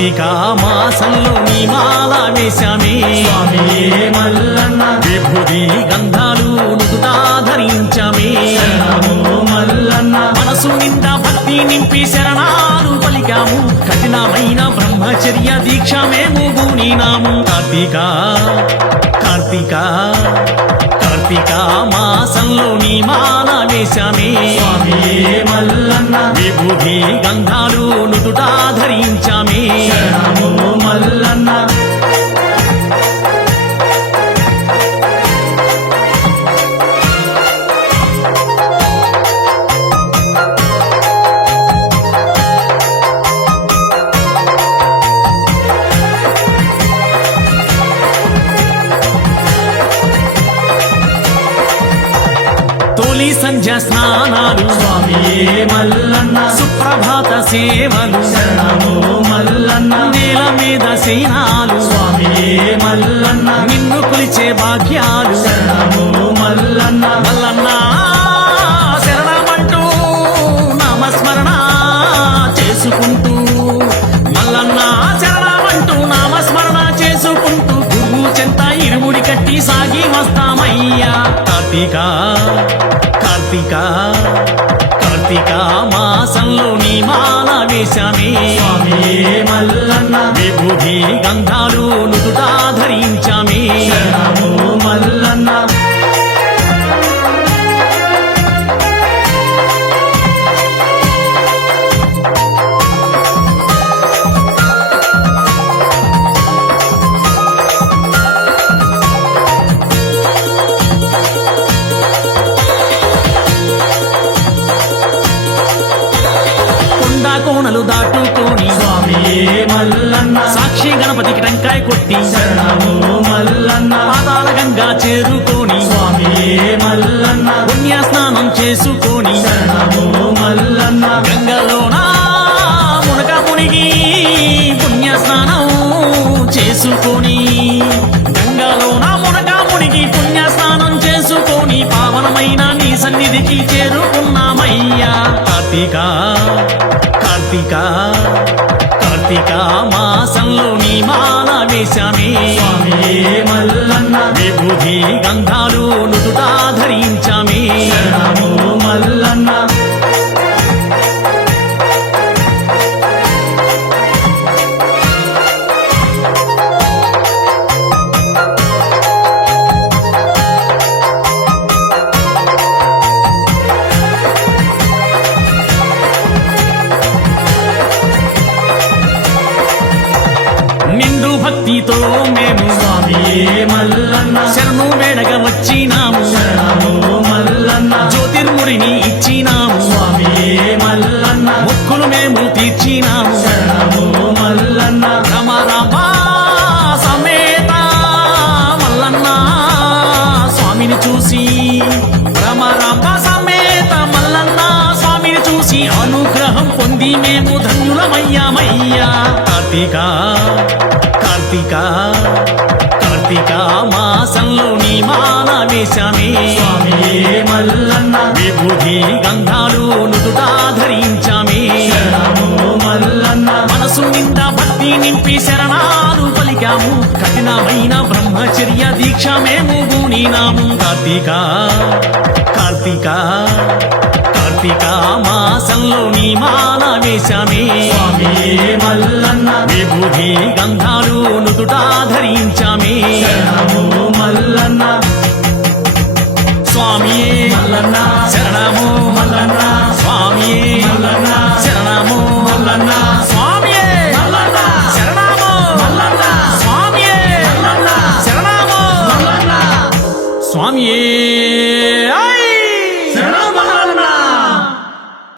కార్తీక మాసంలో నీ మాల వేశామే స్వామి మల్లన్న విభూది గంధాలు నుదుటా ధరించామే శరణము మల్లన్న మనసు నిండా భక్తి నింపి శరణాలు పలికాము కఠినమైన బ్రహ్మచర్య దీక్ష మేము బూనినాము కార్తీక కార్తీక కార్తీక మాసంలో నీ మాల వేశామే స్వామి మల్లన్న విభూది గంధాలు నుదుటా ధరించామే శరణము మల్లన్న తొలి సంధ్య స్నానాలు స్వామి మల్లన్న సుప్రభాత సేవలు శరణము మల్లన్న నేల మీద సేనాలు స్వామి మల్లన్న నిన్ను కొలిచే భాగ్యాలు శరణము మల్లన్న మల్లన్న శరణమంటూ నామస్మరణ చేసుకుంటూ మల్లన్న శరణమంటూ నామస్మరణ చేసుకుంటూ గురువు చెంత ఇరుముడి కట్టి సాగి వస్తామయ్యా కార్తీక కార్తీక కార్తీక మాసంలో నీ మాల వేశామే స్వామి మల్లన్న విభూది గంధాలు నుదుటా ధరించామే శరణము మల్లన్న కొండా కోణలు దాటుకొని స్వామి మల్లన్న సాక్షి గణపతికి టెంకాయ కొట్టి శరణము మల్లన్న పాతాళ గంగా చేరుకొని స్వామి మల్లన్న పుణ్య స్నానం చేసుకొని శరణము మల్లన్న గంగలోన మునక మునిగి పుణ్య స్నానం చేసుకొని గంగలోన మునక మునిగి పుణ్య స్నానం చేసుకొని పావనమైన నీ సన్నిధికి చేరుకున్నామయ్యా కార్తీక కార్తీక కార్తీక మాసంలో నీ మాల వేశామే స్వామి మల్లన్న విభూది గంధాలు నుదుటా ధరించామే శరణము మల్లన్న నిండు భక్తితో మేము స్వామి మల్లన్న శరణు వేడగా వచ్చినాము శరణము మల్లన్న జ్యోతిర్ముడిని ఇచ్చినాము స్వామి మల్లన్న మొక్కులు మేము తీర్చినాము శరణము మల్లన్న రమ రమ సమేత మల్లన్న స్వామిని చూసి రమ రమ సమేత మల్లన్న స్వామిని చూసి అనుగ్రహం పొంది మేము ధన్యులమయ్యామయ్యా కార్తీక కార్తీక కార్తీక మాసంలో నీ మాల వేశామే స్వామి మల్లన్న విభూది గంధాలు నుదుటా ధరించామే శరణము మల్లన్న మనసు నిండా భక్తి నింపి శరణాలు పలికాము కఠినమైన బ్రహ్మచర్య దీక్ష మేము బూనినాము కార్తీక కార్తీక కార్తీక మాసంలో నీ మాల వేశామే స్వామి మల్లన్న విభూది గంధాలు నుదుటా ధరించామే శరణము